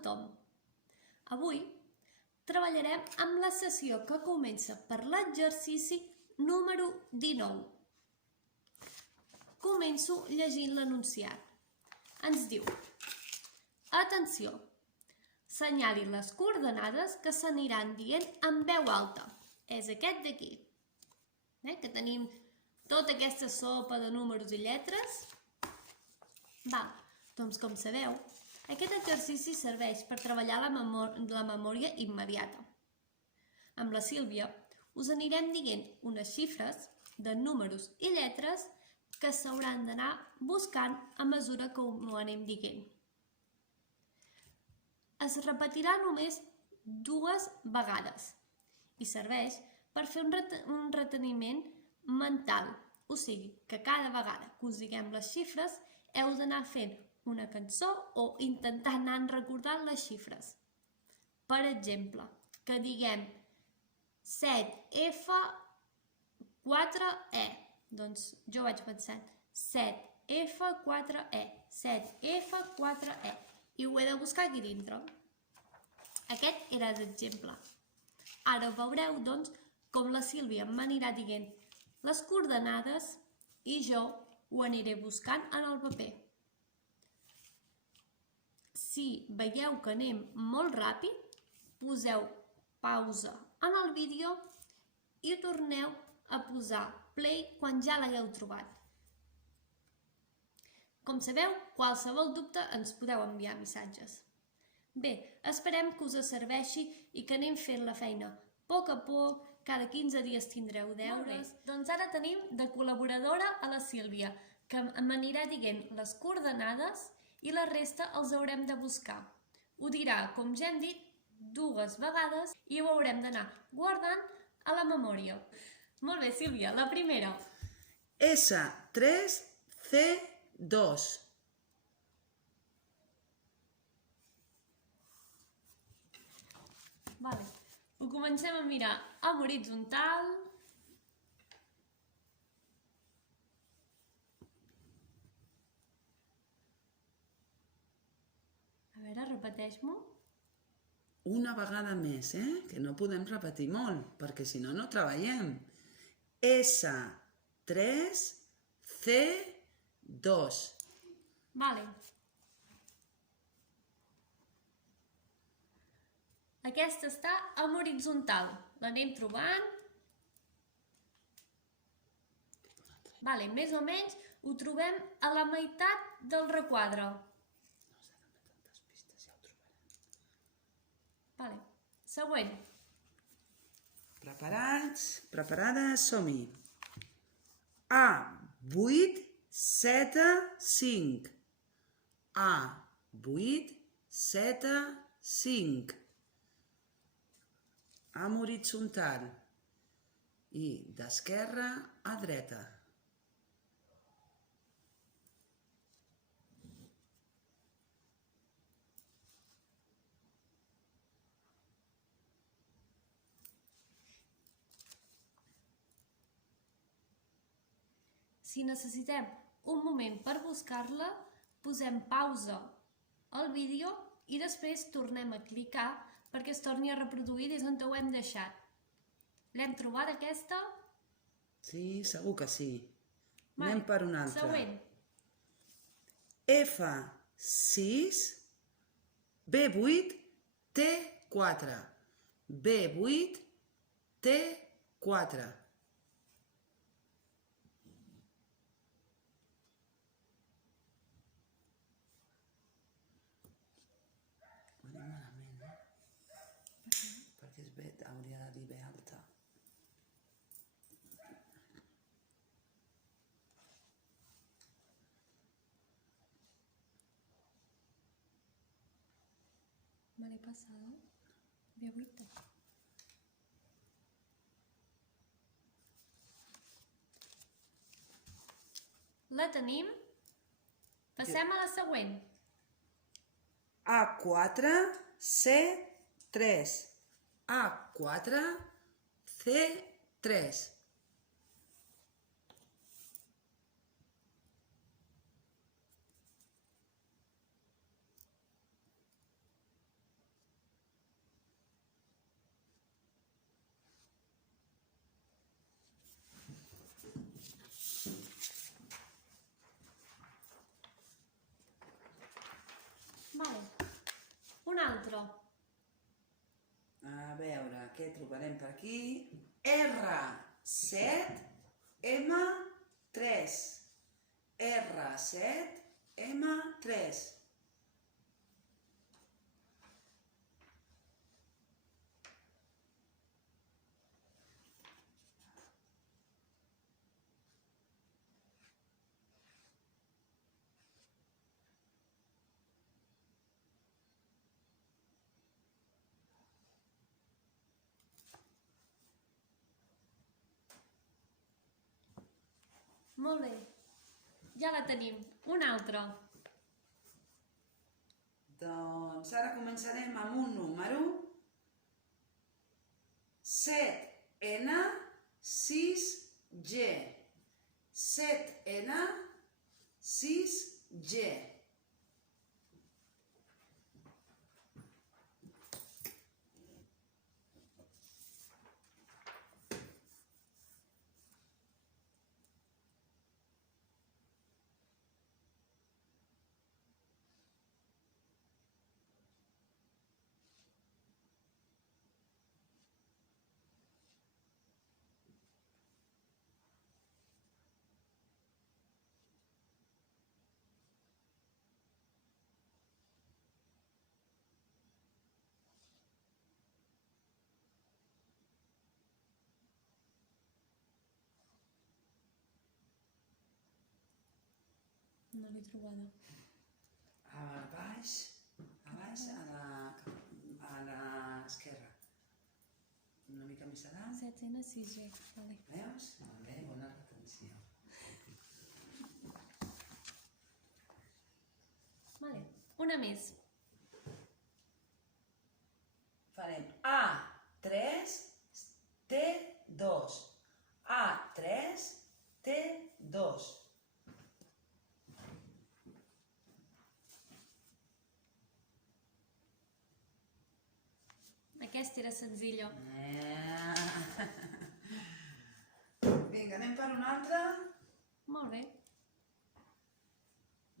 tothom. Avui treballarem amb la sessió que comença per l'exercici número 19. Començo llegint l'enunciat. Ens diu: atenció, senyali les coordenades que s'aniran dient en veu alta. És aquest d'aquí, que tenim tota aquesta sopa de números i lletres. Doncs com sabeu, aquest exercici serveix per treballar la memòria immediata. Amb la Sílvia us anirem dient unes xifres de números i lletres que s'hauran d'anar buscant a mesura que ho anem dient. Es repetirà només 2 vegades i serveix per fer un reteniment mental, o sigui que cada vegada que us diguem les xifres heu d'anar fent una cançó o intentar anar recordant les xifres. Per exemple, que diguem 7F4E. Doncs jo vaig pensant 7F4E, 7F4E. I ho he de buscar aquí dintre. Aquest era l'exemple. Ara veureu, doncs, com la Sílvia m'anirà dient les coordenades i jo ho aniré buscant en el paper. Si veieu que anem molt ràpid, poseu pausa en el vídeo i torneu a posar play quan ja l'hagueu trobat. Com sabeu, qualsevol dubte ens podeu enviar missatges. Bé, esperem que us serveixi i que anem fent la feina a poc, cada 15 dies tindreu deures. Doncs ara tenim de col·laboradora a la Sílvia, que m'anirà dient les coordenades i la resta els haurem de buscar. Ho dirà, com ja hem dit, 2 vegades i ho haurem d'anar guardant a la memòria. Molt bé, Sílvia, la primera. S3C2. Ho comencem a mirar amb horitzontal. A veure, repeteix-m'ho. Una vegada més, que no podem repetir molt, perquè si no, no treballem. S3C2. Aquesta està amb horitzontal. L'anem trobant. Més o menys ho trobem a la meitat del requadre. Següent. Preparats? Preparades? Som-hi. A875. A875. Amb horitzontal i d'esquerra a dreta. Si necessitem un moment per buscar-la, posem pausa al vídeo i després tornem a clicar perquè es torni a reproduir des d'on ho hem deixat. L'hem trobat, aquesta? Sí, segur que sí. Anem per una altra. Següent. F6, B8, T4. B8, T4. Perquè és B, hauria de dir B alta. Me l'he passada. B8. La tenim. Passem a la següent. A4, C3. A4, C3. altre. A veure, què trobarem per aquí? R7M3. R7M3. Molt bé, ja la tenim. Una altra. Doncs ara començarem amb un número. 7N6G. 7N6G. No l'he trobada. A baix, a l'esquerra. Una mica més a dalt. 7N6G. Vale. Veus? Molt bé, bona retenció. Vale. Una més. Farem A3, T2. A3, T2. Aquesta era senzilla. Vinga, anem per una altra? Molt bé.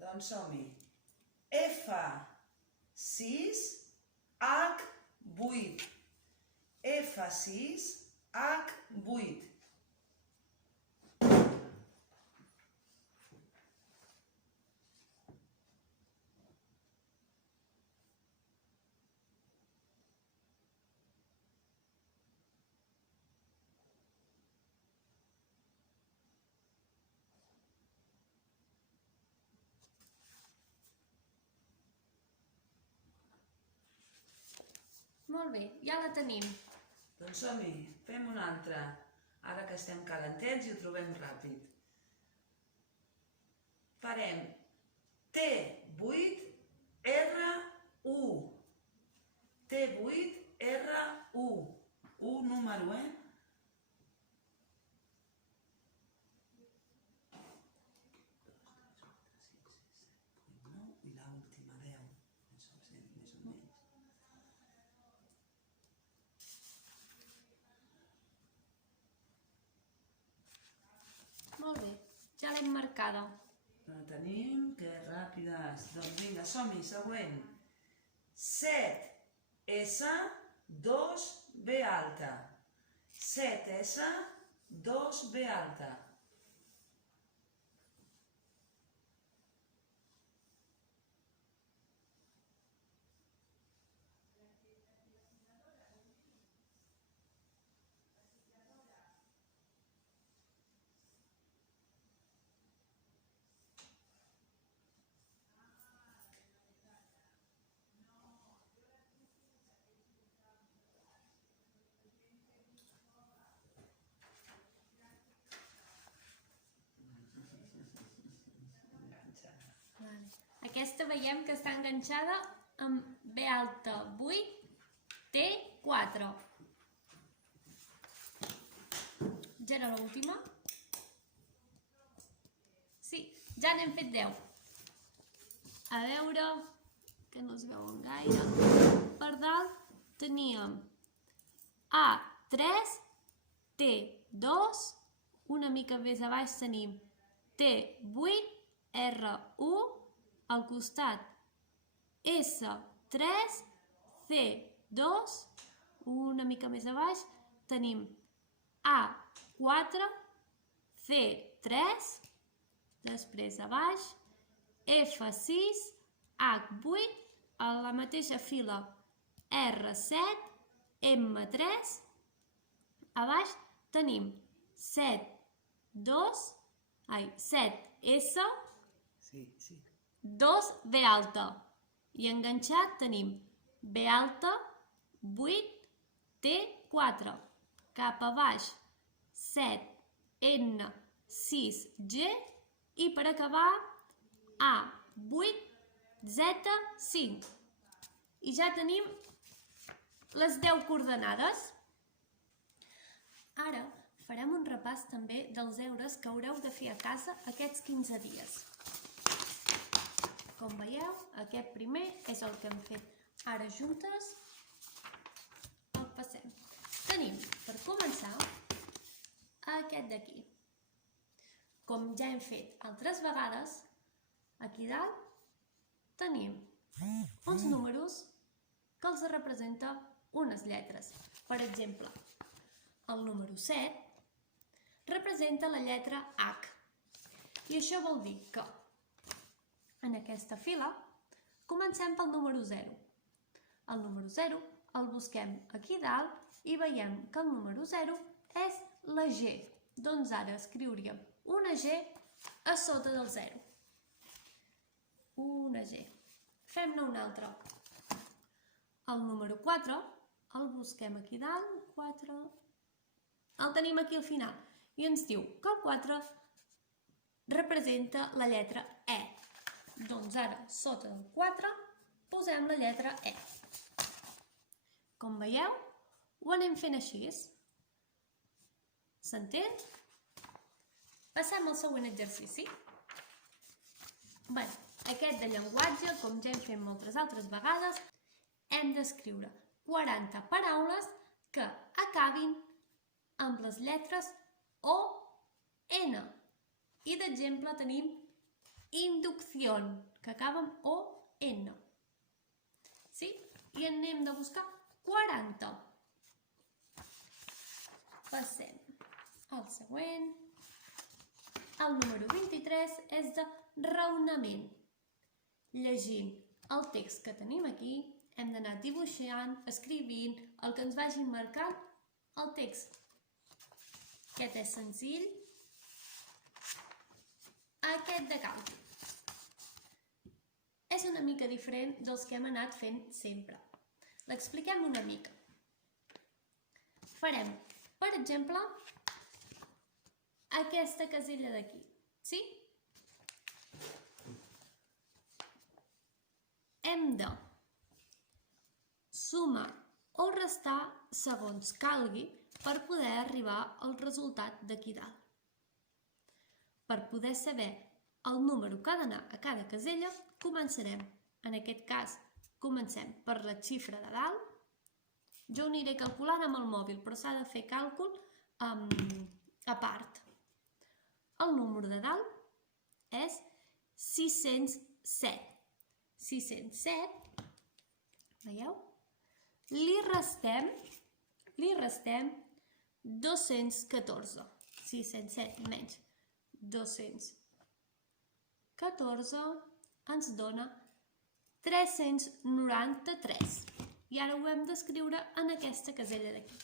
Doncs som-hi. F6H8. F6H8. Molt bé, ja la tenim. Doncs som-hi, fem una altra. Ara que estem calentets i ho trobem ràpid. Farem T8R1. T8R1. Un número, I l'última, 10. Més o menys. Molt bé, ja l'hem marcada. La tenim, que ràpides. Doncs vinga, som-hi, següent. 7S2B alta. 7S2B alta. Aquesta veiem que està enganxada amb B alta 8, T4. Ja era l'última? Sí, ja n'hem fet 10. A veure, que no es veuen gaire. Per dalt teníem A3, T2, una mica més a baix tenim T8, R1, al costat S3, C2, una mica més a baix, tenim A4, C3, després a baix, F6, H8, a la mateixa fila R7, M3, a baix tenim 7S, 2 B alta, i enganxat tenim B alta, 8, T4, cap a baix 7, N, 6, G, i per acabar A8, Z, 5. I ja tenim les 10 coordenades. Ara farem un repàs també dels deures que haureu de fer a casa aquests 15 dies. Com veieu, aquest primer és el que hem fet ara juntes. El passem. Tenim, per començar, aquest d'aquí. Com ja hem fet altres vegades, aquí dalt tenim uns números que els representa unes lletres. Per exemple, el número 7 representa la lletra H. I això vol dir que en aquesta fila comencem pel número 0. El número 0 el busquem aquí dalt i veiem que el número 0 és la G. Doncs ara escriuríem una G a sota del 0. Una G. Fem-ne una altra. El número 4 el busquem aquí dalt, 4, el tenim aquí al final i ens diu que el 4 representa la lletra E. Doncs ara, sota del 4, posem la lletra E. Com veieu, ho anem fent així. S'entén? Passem al següent exercici. Bé, aquest de llenguatge, com ja hem fet moltes altres vegades, hem d'escriure 40 paraules que acabin amb les lletres O, N. I d'exemple tenim inducción, que acaba amb O, N. Sí? I en hem de buscar 40. Passem al següent. El número 23 és de raonament. Llegint el text que tenim aquí, hem d'anar dibuixant, escrivint, el que ens vagin marcant el text. Aquest és senzill. Aquest de càlcul és una mica diferent dels que hem anat fent sempre. L'expliquem una mica. Farem, per exemple, aquesta casella d'aquí. Sí? Hem de sumar o restar segons calgui per poder arribar al resultat d'aquí dalt. Per poder saber el número que ha d'anar a cada casella, començarem. En aquest cas, comencem per la xifra de dalt. Jo ho aniré calculant amb el mòbil, però s'ha de fer càlcul a part. El número de dalt és 607. 607, veieu? Li restem 214. 607 menys 214 ens dona 393. I ara ho hem d'escriure en aquesta casella d'aquí.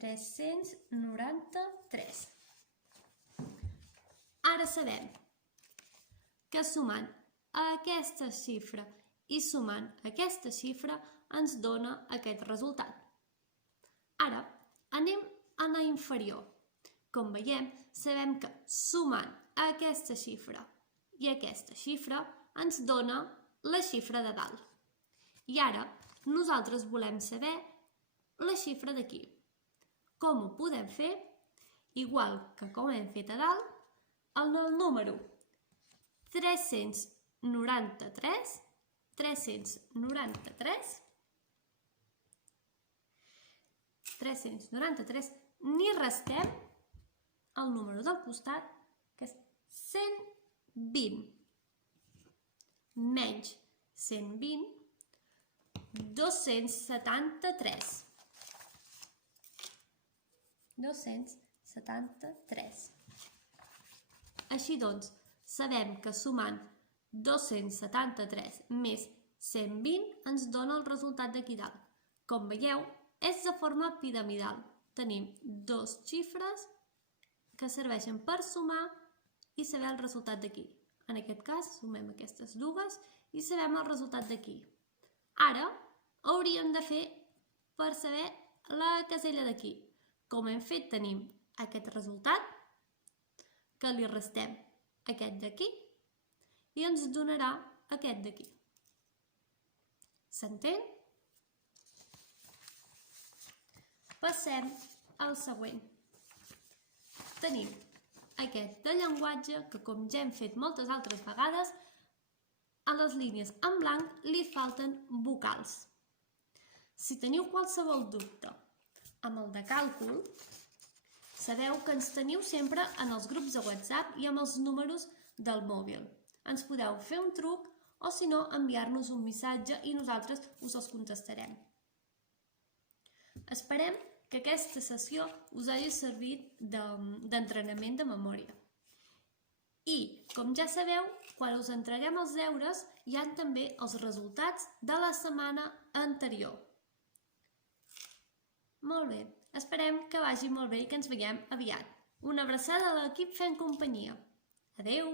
393. Ara sabem que sumant aquesta xifra i sumant aquesta xifra ens dona aquest resultat. Ara anem a la inferior. Com veiem, sabem que sumant aquesta xifra i aquesta xifra ens dona la xifra de dalt. I ara nosaltres volem saber la xifra d'aquí. Com ho podem fer? Igual que com hem fet a dalt, en el número 393 n'hi restem el número del costat, que és 120. Menys 120 273. 273. Així doncs, sabem que sumant 273 més 120 ens dona el resultat d'aquí dalt. Com veieu, és de forma piramidal. Tenim dos xifres que serveixen per sumar i saber el resultat d'aquí. En aquest cas, sumem aquestes dues i sabem el resultat d'aquí. Ara, hauríem de fer per saber la casella d'aquí. Com hem fet, tenim aquest resultat, que li restem aquest d'aquí i ens donarà aquest d'aquí. S'entén? Passem al següent. Tenim aquest de llenguatge que, com ja hem fet moltes altres vegades, a les línies en blanc li falten vocals. Si teniu qualsevol dubte amb el de càlcul, sabeu que ens teniu sempre en els grups de WhatsApp i amb els números del mòbil. Ens podeu fer un truc o, si no, enviar-nos un missatge i nosaltres us els contestarem. Esperem que aquesta sessió us hagi servit d'entrenament de memòria. I, com ja sabeu, quan us entreguem els deures hi ha també els resultats de la setmana anterior. Molt bé, esperem que vagi molt bé i que ens veiem aviat. Una abraçada a l'equip Fent Companyia. Adeu!